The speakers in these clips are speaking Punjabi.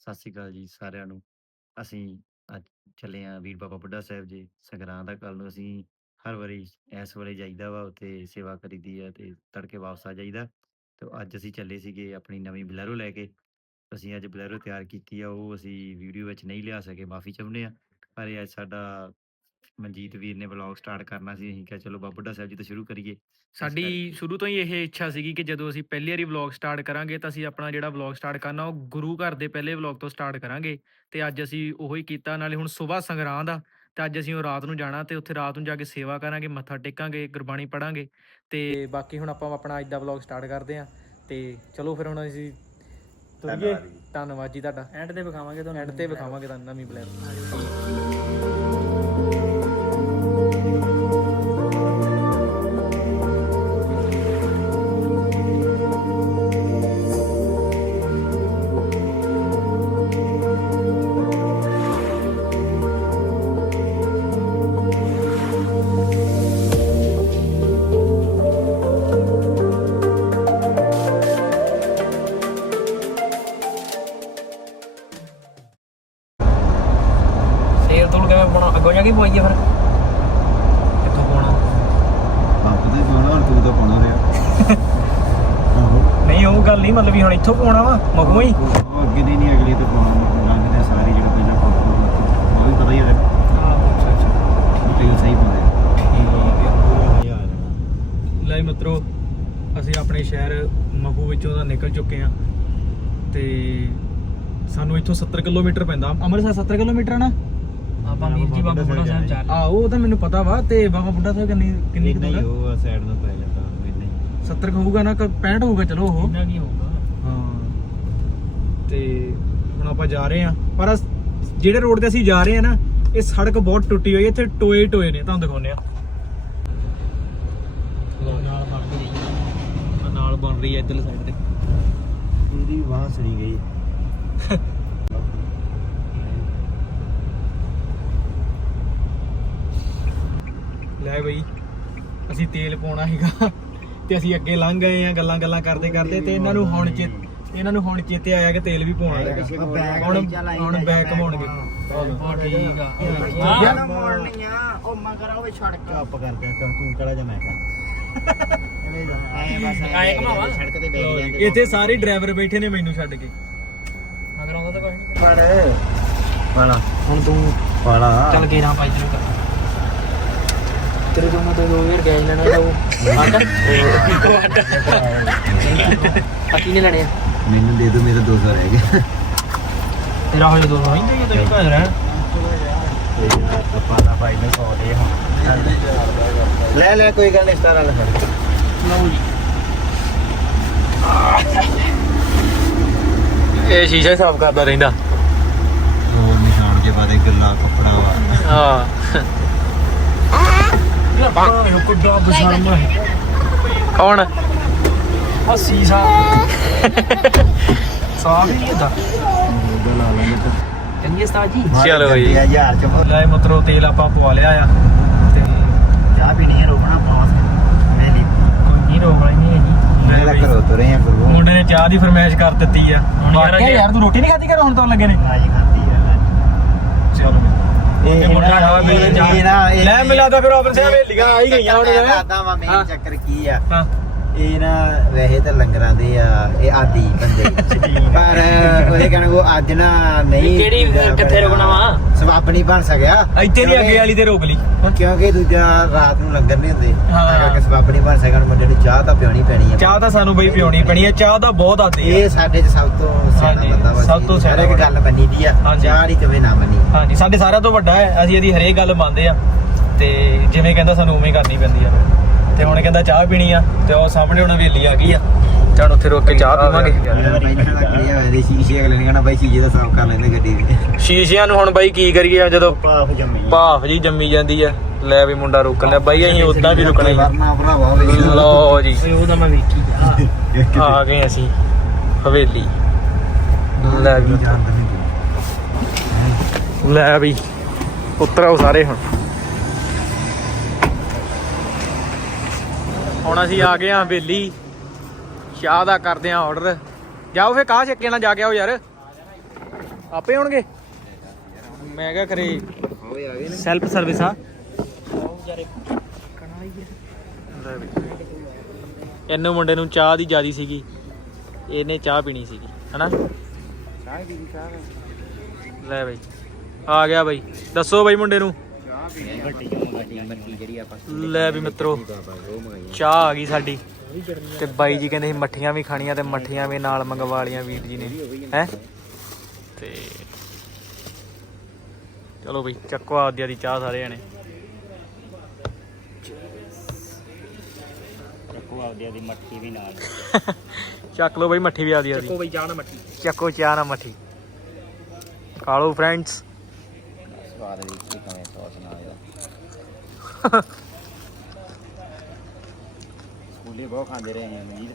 ਸਤਿ ਸ੍ਰੀ ਅਕਾਲ ਜੀ ਸਾਰਿਆਂ ਨੂੰ। ਅਸੀਂ ਅੱਜ ਚੱਲੇ ਆਂ ਵੀਰ ਬਾਬਾ ਬੁੱਢਾ ਸਾਹਿਬ ਜੀ ਸੰਗਰਾਂ ਦਾ ਕੱਲ ਨੂੰ ਅਸੀਂ ਹਰ ਵਾਰੀ ਇਸ ਵੇਲੇ ਜਾਈਦਾ ਵਾ, ਉੱਥੇ ਸੇਵਾ ਕਰੀਦੀ ਆ ਤੇ ਤੜਕੇ ਵਾਪਸ ਆ ਜਾਈਦਾ। ਤੇ ਅੱਜ ਅਸੀਂ ਚੱਲੇ ਸੀਗੇ ਆਪਣੀ ਨਵੀਂ ਬਲੈਰੋ ਲੈ ਕੇ। ਅਸੀਂ ਅੱਜ ਬਲੈਰੋ ਤਿਆਰ ਕੀਤੀ ਆ, ਉਹ ਅਸੀਂ ਵੀਡੀਓ ਵਿੱਚ ਨਹੀਂ ਲਿਆ ਸਕੇ, ਮਾਫੀ ਚਾਹੁੰਦੇ ਆ ਪਰ ਇਹ ਅੱਜ ਸਾਡਾ ਮਨਜੀਤ ਵੀਰ ਨੇ ਵਲੌਗ ਸਟਾਰਟ ਕਰਨਾ ਸੀ ਅਸੀਂ ਕਿਹਾ ਚਲੋ ਬਾਬਾ ਬੁੱਢਾ ਸਾਹਿਬ ਜੀ ਤੋਂ ਸ਼ੁਰੂ ਕਰੀਏ। ਸਾਡੀ ਸ਼ੁਰੂ ਤੋਂ ਹੀ ਇਹ ਇੱਛਾ ਸੀਗੀ ਕਿ ਜਦੋਂ ਅਸੀਂ ਪਹਿਲੀ ਵਾਰੀ ਵਲੌਗ ਸਟਾਰਟ ਕਰਾਂਗੇ ਤਾਂ ਅਸੀਂ ਆਪਣਾ ਜਿਹੜਾ ਵਲੌਗ ਸਟਾਰਟ ਕਰਨਾ ਉਹ ਗੁਰੂ ਘਰ ਦੇ ਪਹਿਲੇ ਵਲੌਗ ਤੋਂ ਸਟਾਰਟ ਕਰਾਂਗੇ। ਤੇ ਅੱਜ ਅਸੀਂ ਉਹੋ ਹੀ ਕੀਤਾ ਨਾਲੇ ਹੁਣ ਸਵੇਰ ਸੰਗਰਾਂਦ ਆ ਤੇ ਅੱਜ ਅਸੀਂ ਉਹ ਰਾਤ ਨੂੰ ਜਾਣਾ ਤੇ ਉੱਥੇ ਰਾਤ ਨੂੰ ਜਾ ਕੇ ਸੇਵਾ ਕਰਾਂਗੇ ਮੱਥਾ ਟੇਕਾਂਗੇ ਗੁਰਬਾਣੀ ਪੜਾਂਗੇ ਤੇ ਬਾਕੀ ਹੁਣ ਆਪਾਂ ਆਪਣਾ ਅੱਜ ਦਾ ਵਲੌਗ ਸਟਾਰਟ ਕਰਦੇ ਆਂ ਤੇ ਚਲੋ ਫਿਰ ਹੁਣ ਅਸੀਂ ਤੁਰੀਏ। ਧੰਨਵਾਦ ਜੀ। ਧੰਨਵਾਦ ਜੀ ਤੁਹਾਡਾ। ਐਂਡ ਤੇ ਵਿਖਾਵਾਂਗੇ ਤੁਹਾਨੂੰ ਐਂਡ ਤੇ ਵਿਖਾਵਾਂਗੇ ਤੁਹਾਨੂੰ ਨਵੀਂ ਬਲੈਰ ਕਿਵੇਂ ਪਾਉਣਾ ਅੱਗੋਂ ਜਾ ਕੇ ਪਵਾਈਏ ਫਿਰ? ਕਿੱਥੋਂ ਪਾਉਣਾ? ਪੰਪ ਤੇ ਪਾਉਣਾ ਹੁਣ ਤੂੰ ਤਾਂ ਪਾਉਣਾ ਰਿਹਾ ਆਹੋ। ਨਹੀਂ ਉਹ ਗੱਲ ਨਹੀਂ ਮਤਲਬ ਵੀ ਹੁਣ ਇੱਥੋਂ ਪਾਉਣਾ ਵਾ ਮਗੋਂ ਹੀ। ਉਹ ਅੱਗੇ ਦੀ ਨਹੀਂ ਅਗਲੀ ਤੋਂ ਪਾਉਣਾ ਲੰਘਦੇ ਸਾਰੇ ਜਿਹੜੇ ਪਹਿਲਾਂ ਪੰਪ ਉਹ ਵੀ ਪਤਾ ਹੀ ਹੈ ਅੱਛਾ ਅੱਛਾ। ਤੇਲ ਸਹੀ ਪਾਉਂਦੇ ਲੈ ਮਿੱਤਰੋ ਅਸੀਂ ਆਪਣੇ ਸ਼ਹਿਰ ਮਹੂ ਵਿੱਚੋਂ ਦਾ ਨਿਕਲ ਚੁੱਕੇ ਆ ਤੇ ਸਾਨੂੰ ਇੱਥੋਂ 70 ਕਿਲੋਮੀਟਰ ਪੈਂਦਾ। ਅੰਮ੍ਰਿਤਸਰ 70 ਕਿਲੋਮੀਟਰ ਆ ਨਾ? ਆਪਾਂ ਵੀਰ ਜੀ ਬਾਬਾ ਬੁੱਢਾ ਸਾਹਿਬ ਚੱਲ ਆ ਉਹ ਤਾਂ ਮੈਨੂੰ ਪਤਾ ਵਾ ਤੇ ਬਾਬਾ ਬੁੱਢਾ ਸਾਹਿਬ ਕਿੰਨੀ ਕਿੰਨੀ ਕੁ ਦੂਰ ਆ ਉਹ ਸਾਈਡ ਨੂੰ ਪੈ ਜਾਂਦਾ ਇਦਾਂ ਹੀ। 70 ਕੁ ਹੋਊਗਾ ਨਾ ਕਿ 65 ਹੋਊਗਾ ਚਲੋ ਉਹ। ਇੰਨਾ ਕੀ ਹੋਊਗਾ। ਹਾਂ। ਤੇ ਹੁਣ ਆਪਾਂ ਜਾ ਰਹੇ ਆ ਪਰ ਅਸ- ਜਿਹੜੇ ਰੋਡ ਤੇ ਅਸੀਂ ਜਾ ਰਹੇ ਆ ਨਾ ਇਹ ਸੜਕ ਬਹੁਤ ਟੁੱਟੀ ਹੋਈ ਹੈ ਇੱਥੇ ਟੋਏ ਹੀ ਟੋਏ ਨੇ ਤੁਹਾਨੂੰ ਦਿਖਾਉਂਦੇ ਆ ਨਾਲ ਫੜ ਕੇ ਜਾਈਏ ਆਹ ਨਾਲ ਬਣ ਰਹੀ ਹੈ ਇੱਧਰਲੀ ਸਾਈਡ ਤੇ। ਇਹਦੀ ਬਾਹ ਸੜੀ ਗਈ। ਲੈ ਬਈ ਅਸੀਂ ਤੇਲ ਪਾਉਣਾ ਹੈਗਾ ਤੇ ਅਸੀਂ ਅੱਗੇ ਲੰਘ ਗਏ ਆ ਗੱਲਾਂ ਗੱਲਾਂ ਕਰਦੇ ਕਰਦੇ ਤੇ ਇਹਨਾਂ ਨੂੰ ਹੁਣ ਚੇ ਇਹਨਾਂ ਨੂੰ ਹੁਣ ਚੇਤੇ ਆਇਆ ਕਿ ਤੇਲ ਵੀ ਪਾਉਣਾ ਹੈਗਾ ਹੁਣ ਹੁਣ ਬੈਕ ਘਮਾਉਣਗੇ। ਉਹ ਠੀਕ ਆ। ਯਾਰ ਮੋੜਨੀਆਂ ਉਹ ਮਗਰ ਉਹ ਛੜ ਕੇ। ਆਪ ਕਰਦੇ ਤਾਂ ਤੂੰ ਕਿਹੜਾ ਜਾ ਮੈਂ ਕਰ ਐ ਬਸ ਆਏ ਘੁਮਾਵਾਂ? ਸੜਕ ਤੇ ਬੈਠ ਜਾਂਦੇ ਇੱਥੇ ਸਾਰੇ ਡਰਾਈਵਰ ਬੈਠੇ ਨੇ ਮੈਨੂੰ ਛੱਡ ਕੇ। ਮਗਰ ਆਉਂਦਾ ਤਾਂ ਕੁਝ ਨਹੀਂ। ਪਰ ਵਾਲਾ ਹੁਣ ਤੂੰ ਵਾਲਾ ਚੱਲ ਕੇ ਨਾ ਪਾਈ ਤੈਨੂੰ ਕਰ। ਤੇਰੇ ਤੋਂ ਮੈਂ ਤੇ 2000 ਗੈਸ ਲੈਣਾ ਤਾਂ ਉਹ ਆਟਾ। ਅਕੀ ਨੇ ਲੈਣੇ ਆ? ਮੈਨੂੰ ਦੇ ਦੋ ਮੇਰਾ 200 ਰਹਿ ਗਿਆ ਤੇਰਾ ਹੋਏ ਦੋ ਨਹੀਂ ਤੇ ਤੇਰੀ ਭਾਈ ਨੇ ਸੌ ਦੇ ਲੈ ਲੈ ਕੋਈ ਗੱਲ ਨਹੀਂ ਲਓ ਜੀ। ਇਹ ਸ਼ੀਸ਼ਾ ਹੀ ਸਾਫ਼ ਕਰਦਾ ਰਹਿੰਦਾ। ਉਹ ਨਿਸ਼ਾਨ ਕੇ ਬਾਅਦ ਗੱਲਾਂ ਕੱਪੜਾ ਵਾ ਹਾਂ। ਕੁੱਡਾ ਬਸ਼ਰਮ ਹੈ ਕੌਣ? ਆ ਸੀਸਾ ਹੀ ਲਾ ਲਾਂਗੇ ਤਾਂ ਚੰਗੀ ਉਸਤਾਦ ਜੀ? ਚਲੋ ਜੀ। ਹਜ਼ਾਰ ਚ। ਹੋ- ਲੈ ਮਿੱਤਰੋ ਤੇਲ ਆਪਾਂ ਪਵਾ ਲਿਆ ਆ। ਤੇ ਚਾਹ ਪੀਣੀ ਹੈ ਰੋਕਣਾ ਪਾਸ ਮੈਂ ਨਹੀਂ। ਨਹੀਂ ਰੋਕ ਲਈ ਨਹੀਂ ਹੈਗੀ ਮੈਂ ਲੱਗ ਰੋ ਤੁਰੇ ਆ ਗੁਰੂ। ਮੁੰਡੇ ਨੇ ਚਾਹ ਦੀ ਫਰਮਾਇਸ਼ ਕਰ ਦਿੱਤੀ ਆ। ਹੁਣ ਯਾਰ ਤੂੰ ਰੋਟੀ ਨਹੀਂ ਖਾਧੀ ਕਰ ਹੁਣ ਤੋਂ ਲੱਗੇ ਨੇ। ਖਾਂਦੀ ਆ ਚਲੋ ਇਹ ਲੈ ਮਿਲਾ ਤਾਂ ਫਿਰ ਹਵੇਲੀਆਂ ਆ ਹੀ ਗਈਆਂ ਹੁਣ। ਵਾਂ। ਮੇਨ ਚੱਕਰ ਕੀ ਆ? ਹਾਂ। ਇਹ ਨਾ ਵੈਸੇ ਤਾਂ ਲੰਗਰਾਂ ਦੇ ਆ ਇਹ ਆਦੀ ਬੰਦੇ। ਪਰ ਉਹਦੇ ਉਹ ਅੱਜ ਨਾ ਨਹੀਂ ਕਿਹੜੀ ਕਿੱਥੇ ਰੁਕਣਾ ਵਾ? ਨਹੀਂ ਬਣ ਸਕਿਆ। ਇੱਥੇ ਨਹੀਂ ਅੱਗੇ ਵਾਲੀ ਤੇ ਰੋਕ ਲਈ। ਕਿਉਂਕਿ ਦੂਜਾ ਰਾਤ ਨੂੰ ਲੰਗਰ ਨਹੀਂ ਹੁੰਦੇ। ਹਾਂ। ਕਿ ਸਵਾਪ ਨਹੀਂ ਬਣ ਸਕਿਆ ਮੁੰਡੇ ਨੂੰ ਚਾਹ ਤਾਂ ਪਿਉਣੀ ਪੈਣੀ ਆ। ਚਾਹ ਤਾਂ ਸਾਨੂੰ ਬਈ ਪਿਉਣੀ ਪੈਣੀ ਆ ਚਾਹ ਤਾਂ ਬਹੁਤ ਆਦੀ ਇਹ ਸਾਡੇ ਚ ਸਭ ਤੋਂ ਸਿਆਣਾ ਹਾਂਜੀ, ਬੰਦਾ ਵਾ ਸਭ ਤੋਂ ਸਿਆਣਾ ਇੱਕ ਗੱਲ ਮੰਨੀ ਦੀ ਆ। ਹਾਂਜੀ। ਚਾਹ ਨਹੀਂ ਕਦੇ ਨਾ ਮੰਨੀ। ਹਾਂਜੀ ਸਾਡੇ ਸਾਰਿਆਂ ਤੋਂ ਵੱਡਾ ਹੈ ਅਸੀਂ ਇਹਦੀ ਹਰੇਕ ਗੱਲ ਮੰਨਦੇ ਆ। ਤੇ ਜਿਵੇਂ ਕਹਿੰਦਾ ਸਾਨੂੰ ਉਵੇਂ ਹੀ ਕਰਨੀ ਪੈਂਦੀ ਆ। ਤੇ ਹੁਣ ਕਹਿੰਦਾ ਚਾਹ ਪੀਣੀ ਆ ਤੇ ਉਹ ਸਾਹਮਣੇ ਹੁਣ ਹਵੇਲੀ ਆ ਗਈ ਆ। ਤੇ ਹੁਣ ਉੱਥੇ ਰੁਕ ਕੇ ਚਾਹ ਪੀਵਾਂਗੇ। ਸ਼ੀਸ਼ੇ ਅਗਲੇ ਨੇ ਕਹਿਣਾ ਬਾਈ ਸ਼ੀਸ਼ੇ ਦਾ ਸਾਫ਼ ਕਰ ਲੈਂਦੇ ਗੱਡੀ ਦੇ ਸ਼ੀਸ਼ਿਆਂ ਨੂੰ ਹੁਣ ਬਾਈ ਕੀ ਕਰੀਏ ਜਦੋਂ ਭਾਫ ਜੰਮੀ ਭਾਫ ਜੀ ਜੰਮੀ ਜਾਂਦੀ ਆ ਲੈ ਵੀ ਮੁੰਡਾ ਰੁਕਣ ਲਿਆ। ਬਾਈ ਅਸੀਂ ਉਦਾਂ ਵੀ ਰੁਕਣਾ ਹੀ ਆ। ਵਰਨਾ ਭਰਾਵਾ ਵੇਖ ਲਓ ਜੀ ਮੈਂ ਵੇਖੀ ਆ। ਗਏ ਅਸੀਂ ਹਵੇਲੀ। ਲੈ ਵੀ। ਲੈ ਵੀ। ਉਤਰਾਓ ਸਾਰੇ ਹੁਣ। ਹੁਣ ਅਸੀਂ ਆ ਗਏ ਆ ਹਵੇਲੀ ਚਾਹ ਦਾ ਕਰਦੇ ਆ ਆਰਡਰ ਜਾਓ ਫੇ ਕਾਹ ਚੱਕੇ ਨਾਲ ਜਾ ਕੇ ਆਓ ਯਾਰ। ਆਪੇ ਆਉਣਗੇ। ਮੈਂ ਕਿਹਾ ਖਰੇ ਹੋਏ ਆ ਗਏ ਸੈਲਫ ਸਰਵਿਸ ਆ। ਇਹਨੂੰ ਮੁੰਡੇ ਨੂੰ ਚਾਹ ਦੀ ਜਿਆਦੀ ਸੀਗੀ। ਇਹਨੇ ਚਾਹ ਪੀਣੀ ਸੀਗੀ ਹਨਾ? ਚਾਹ ਪੀ ਚਾਹ। ਲੈ ਬਈ। ਆ ਗਿਆ ਬਈ। ਦੱਸੋ ਬਈ ਮੁੰਡੇ ਨੂੰ। ਚਾਹ ਮੱਠੀ ਲੈ ਵੀ ਮਿੱਤਰੋ ਚਾਹ ਆ ਗਈ ਸਾਡੀ। ਤੇ ਬਾਈ ਜੀ ਕਹਿੰਦੇ ਸੀ ਮੱਠੀਆਂ ਵੀ ਖਾਣੀਆਂ ਤੇ ਮੱਠੀਆਂ ਵੀ ਨਾਲ ਮੰਗਵਾ ਲੀਆਂ ਵੀਰ ਜੀ ਨੇ। ਹੈ? ਤੇ ਚਲੋ ਬਈ ਚੱਕੋ ਆਪਦੀ ਦੀ ਚਾਹ ਸਾਰੇ ਜਣੇ। ਰੱਖੋ ਆਪਦੀ ਦੀ ਮੱਠੀ ਵੀ ਨਾਲ। ਚੱਕ ਲਓ ਬਈ ਮੱਠੀ ਵੀ ਆਪਦੀ ਦੀ ਬਈ ਜਾਣਾ ਮੱਟੀ ਚੱਕੋ ਚਾਹ ਨਾ ਮੱਠੀ। ਖਾ ਲਓ ਫਰੈਂਡਸ। ਸਵਾਦ ਵੀ ਕੀ ਸੌਸ ਨਾਲ ਇਹਦਾ ਸਕੂਲੇ ਬਹੁਤ ਖਾਂਦੇ ਰਹੇ ਆ ਅਮੀਰ।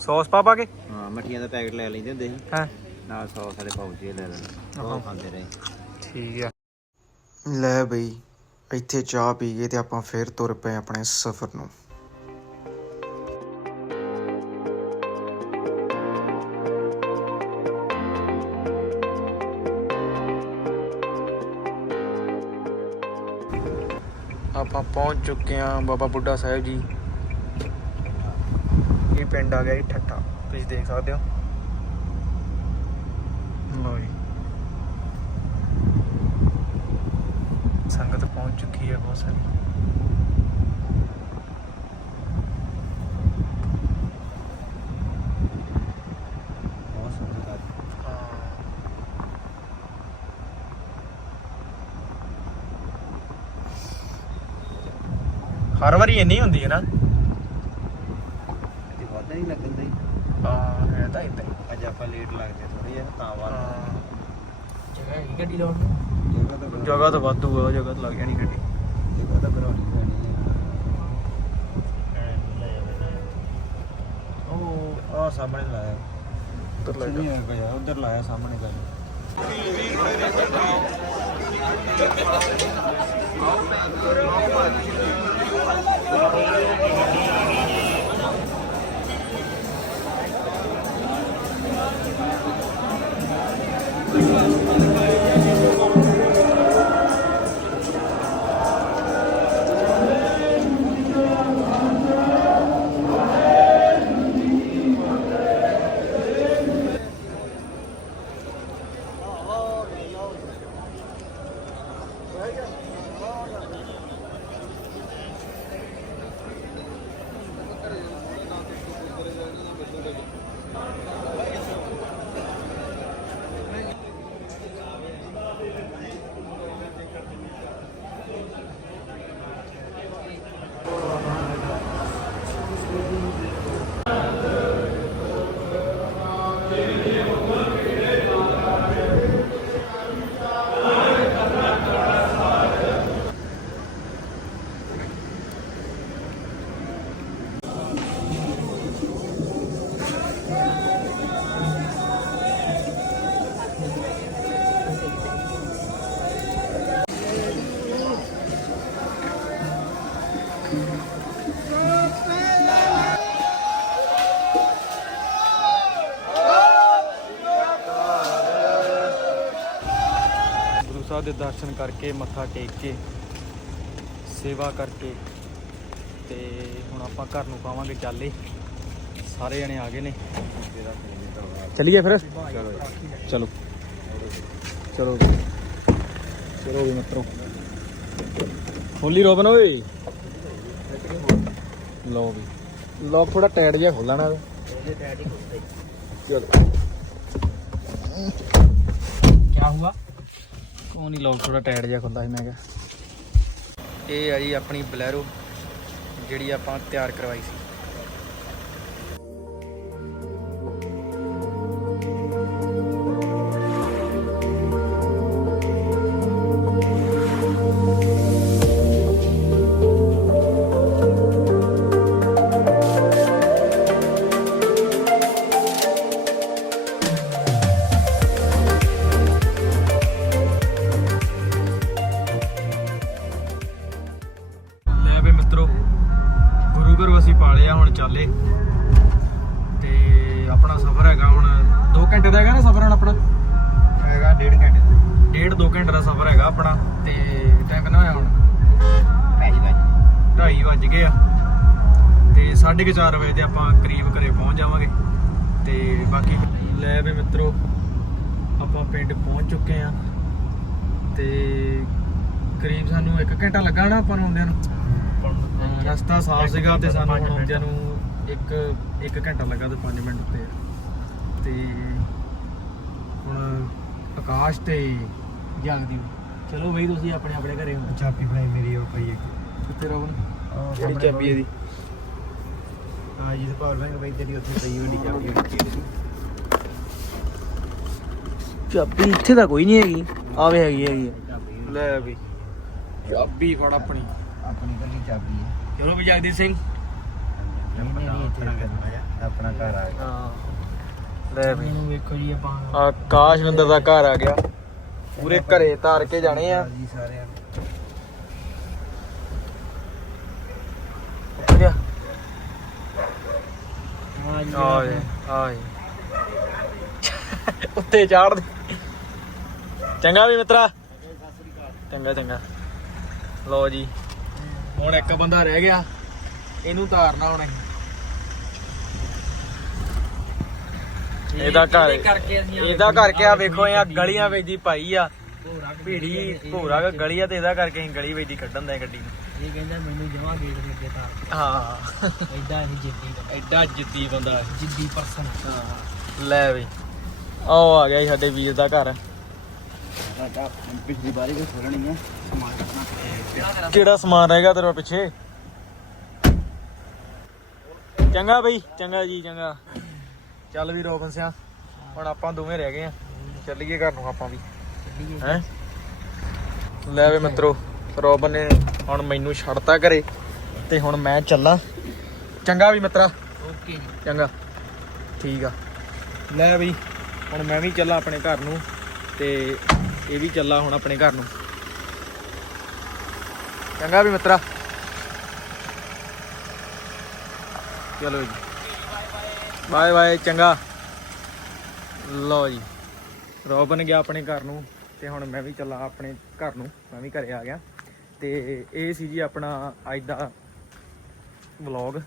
ਸੌਸ ਪਾ ਪਾ ਕੇ? ਹਾਂ ਮੱਠੀਆਂ ਦਾ ਪੈਕਟ ਲੈ ਲੈਂਦੇ ਹੁੰਦੇ ਸੀ। ਹਾਂ। ਨਾਲ ਸੌਸ ਵਾਲੇ ਪਾਉਚੇ ਲੈ ਲੈਣੇ ਹਾਂ। ਬਹੁਤ ਖਾਂਦੇ ਰਹੇ। ਠੀਕ ਆ। ਲੈ ਬਈ ਇੱਥੇ ਚਾਹ ਪੀ ਕੇ ਤੇ ਆਪਾਂ ਫੇਰ ਤੁਰ ਪਏ ਆਪਣੇ ਸਫ਼ਰ ਨੂੰ। ਪਹੁੰਚ ਚੁੱਕੇ ਹਾਂ ਬਾਬਾ ਬੁੱਢਾ ਸਾਹਿਬ ਜੀ। ਇਹ ਪਿੰਡ ਆ ਗਿਆ ਜੀ ਠੱਟਾ ਤੁਸੀਂ ਦੇਖ ਸਕਦੇ ਹੋ। ਲਓ ਜੀ। ਸੰਗਤ ਪਹੁੰਚ ਚੁੱਕੀ ਹੈ ਬਹੁਤ ਸਾਰੀ ਬਹੁਤ ਸਵਾਦ ਹਰ ਵਾਰੀ ਇੰਨੀ ਹੁੰਦੀ ਹੈ ਨਾ। ਤੇ ਵਾਦਾ ਨਹੀਂ ਲੱਗਦਾ ਹੀ ਹਾਂ ਹੈ ਤਾਂ ਇਦਾਂ ਅੱਜ ਆਪਾਂ ਲੇਟ ਲੱਗਦੇ ਥੋੜੀ ਜਿਹਾ ਤਾਂ ਵਾਦ ਜਗ੍ਹਾ ਹੈਗੀ ਗੱਡੀ ਲਾਉਣ ਜਗ੍ਹਾ ਤਾਂ ਜਗ੍ਹਾ ਤਾਂ ਵਾਧੂ ਆ ਜਗ੍ਹਾ ਤਾਂ ਲੱਗ ਜਾਣੀ ਗੱਡੀ। ਜਗ੍ਹਾ ਤਾਂ ਬਣਾਉਣੀ ਪੈਣੀ ਹੈ। ਉਹ ਆ ਸਾਹਮਣੇ ਲਾਇਆ। ਉੱਧਰ ਲੱਗ ਨਹੀਂ ਆ ਗਿਆ ਉਧਰ ਲਾਇਆ ਸਾਹਮਣੇ ਕਰ ਗੁਰੂ ਸਾਹਿਬ ਦੇ ਦਰਸ਼ਨ ਕਰਕੇ ਮੱਥਾ ਟੇਕ ਕੇ ਸੇਵਾ ਕਰਕੇ ਤੇ ਹੁਣ ਆਪਾਂ ਘਰ ਨੂੰ ਪਾਵਾਂਗੇ ਚਾਲੇ। ਸਾਰੇ ਜਣੇ ਆ ਗਏ ਨੇ। ਚਲੀਏ ਫਿਰ? ਚਲੋ ਚਲੋ। ਚਲੋ ਵੀ ਮਿੱਤਰੋ। ਖੋਲੀ ਰੋਬਨ ਓਏ। ਲਓ ਵੀ ਲੌਕ ਥੋੜਾ ਟਾਈਟ ਜਿਹਾ ਖੋਲਣਾ ਚਲੋ। ਕੀ ਹੁਆ ਉਹ ਨਹੀਂ ਲੋਕ ਥੋੜਾ ਟਾਈਟ ਜਿਹਾ ਖੁੱਲਦਾ ਸੀ, ਮੈਂ ਕਿਹਾ। ਇਹ ਆ ਜੀ ਆਪਣੀ ਬਲੈਰੋ ਜਿਹੜੀ ਆਪਾਂ ਤਿਆਰ ਕਰਵਾਈ ਸੀ। 2:30 ਵੱਜ ਗਏ ਆ ਤੇ 4:30 ਵਜੇ ਤੇ ਆਪਾਂ ਕਰੀਬ ਘਰੇ ਪਹੁੰਚ ਜਾਵਾਂਗੇ। ਤੇ ਬਾਕੀ ਲੈ ਵੀ ਮਿੱਤਰੋ ਆਪਾਂ ਪਿੰਡ ਪਹੁੰਚ ਚੁੱਕੇ ਆ। ਤੇ ਕਰੀਬ ਸਾਨੂੰ 1 ਘੰਟਾ ਲੱਗਾ ਨਾ ਆਪਾਂ ਨੂੰ ਆਉਂਦਿਆਂ ਨੂੰ। ਰਸਤਾ ਸਾਫ਼ ਸੀਗਾ ਤੇ ਸਾਨੂੰ ਆਉਂਦਿਆਂ ਨੂੰ 1 1 ਘੰਟਾ ਲੱਗਾ ਤੇ 5 ਮਿੰਟ ਉੱਤੇ। ਤੇ ਹੁਣ ਆਕਾਸ਼ ਤੇ ਜਾਗਦੀ ਚਲੋ ਬਈ ਤੁਸੀਂ ਆਪਣੇ ਆਪਣੇ ਘਰੇ ਹੋ। ਚਾਪੀ ਬਣਾਈ ਮੇਰੀ ਉਹ ਪਈ ਕਿੱਥੇ ਰੋਬਨ ਇੱਕ ਕਿਹੜੀ ਚਾਬੀ ਇਹਦੀ। ਹਾਂ ਜੀ ਤੇ ਪਾਵਰ ਬੈਂਕ ਪਈ ਤੇਰੀ ਉੱਥੇ ਪਈ ਵੱਡੀ ਚਾਬੀ ਹੋਈ ਚਾਬੀ ਇੱਥੇ ਤਾਂ ਕੋਈ ਨਹੀਂ ਹੈਗੀ। ਆਵੇ ਹੈਗੀ ਹੈਗੀ ਲੈ ਵੀ। ਚਾਬੀ ਫੜ ਆਪਣੀ। ਆਪਣੀ ਕੱਲੀ ਚਾਬੀ ਹੈ। ਚਲੋ ਵੀ ਜਗਦੀਪ ਸਿੰਘ? ਆਪਣਾ ਘਰ ਆ। ਗਿਆ ਹਾਂ। ਲੈ ਵੀ। ਮੈਨੂੰ ਵੇਖੋ ਜੀ ਆਪਾਂ। ਆਕਾਸ਼ ਨੰਦਰ ਦਾ ਘਰ ਆ ਗਿਆ। ਪੂਰੇ ਘਰੇ ਧਾਰ ਕੇ ਜਾਣੇ ਆ। ਜੀ ਸਾਰਿਆਂ ਨੂੰ ਹਾਂ ਜੀ ਆਏ। ਆਏ ਉੱਤੇ ਚਾੜ ਦੇ। ਚੰਗਾ ਵੀ ਮਿੱਤਰਾ। ਚੰਗਾ ਚੰਗਾ। ਲਓ ਜੀ। ਹੁਣ ਇੱਕ ਬੰਦਾ ਰਹਿ ਗਿਆ। ਇਹਨੂੰ ਧਾਰਨਾ ਹੁਣ। ਇਹਦਾ ਘਰ ਇਹਦੇ ਕਰਕੇ ਆ ਵੇਖੋ ਇਹ ਗਲੀਆਂ ਵਿੱਚ ਦੀ ਪਾਈ ਆ। ਭੀੜੀ ਭੋਰਾ ਕੁ ਗਲੀ ਆ ਤੇ ਇਹਦਾ ਕਰਕੇ ਅਸੀਂ ਗਲੀ ਦੀ ਕੱਢਣ ਦੇ ਗੱਡੀ ਨੂੰ। ਇਹ ਕਹਿੰਦਾ ਮੈਨੂੰ ਜਮਾ ਗੇਟ ਦੇ ਅੱਗੇ ਤਾਂ ਹਾਂ। ਐਡਾ ਇਹ ਜਿੱਦੀ ਦਾ ਐਡਾ ਜਿੱਦੀ ਬੰਦਾ ਹੈ। ਜਿੱਦੀ ਪਰਸਨ ਲੈ ਵੀ। ਆਓ ਆ ਗਿਆ ਜੀ ਸਾਡੇ ਵੀਰ ਦਾ ਘਰ। ਸਾਡਾ ਪਿਛਲੀ ਵਾਰੀ ਕੋ ਖੋਲਣੀ ਹੈ ਸਮਾਨ ਰੱਖਣਾ ਕਿਹੜਾ ਸਮਾਨ ਰਹੇਗਾ ਤੇਰੇ ਪਿੱਛੇ? ਚੰਗਾ ਬਈ ਚੰਗਾ ਜੀ ਚੰਗਾ। ਚੱਲ ਵੀ ਰੋਬਨ ਸਿਆ ਹੁਣ ਆਪਾਂ ਦੋਵੇਂ ਰਹਿ ਗਏ ਆ। ਚੱਲੀਏ ਘਰ ਨੂੰ ਆਪਾਂ ਵੀ। ਹੈ? ਲੈ ਵੇ ਮਿੱਤਰੋ ਰੋਬਨ ਨੇ ਹੁਣ ਮੈਨੂੰ ਛੱਡਤਾ ਘਰੇ ਤੇ ਹੁਣ ਮੈਂ ਚੱਲਾਂ। ਚੰਗਾ ਵੀ ਮਿੱਤਰਾ। ਓਕੇ ਜੀ। ਚੰਗਾ। ਠੀਕ ਆ। ਲੈ ਬਈ ਹੁਣ ਮੈਂ ਵੀ ਚੱਲਾਂ ਆਪਣੇ ਘਰ ਨੂੰ ਤੇ ਇਹ ਵੀ ਚੱਲਾ ਹੁਣ ਆਪਣੇ ਘਰ ਨੂੰ। ਚੰਗਾ ਵੀ ਮਿੱਤਰਾ। ਚਲੋ ਜੀ। ਬਾਏ ਬਾਏ ਚੰਗਾ। ਲਓ ਜੀ। ਰੋਬਨ ਗਿਆ ਆਪਣੇ ਘਰ ਨੂੰ ਤੇ ਹੁਣ ਮੈਂ ਵੀ ਚੱਲਾਂ ਆਪਣੇ ਘਰ ਨੂੰ। ਮੈਂ ਵੀ ਘਰੇ ਆ ਗਿਆ। ਤੇ ਇਹ ਸੀ ਜੀ ਆਪਣਾ ਅੱਜ ਦਾ ਵਲੌਗ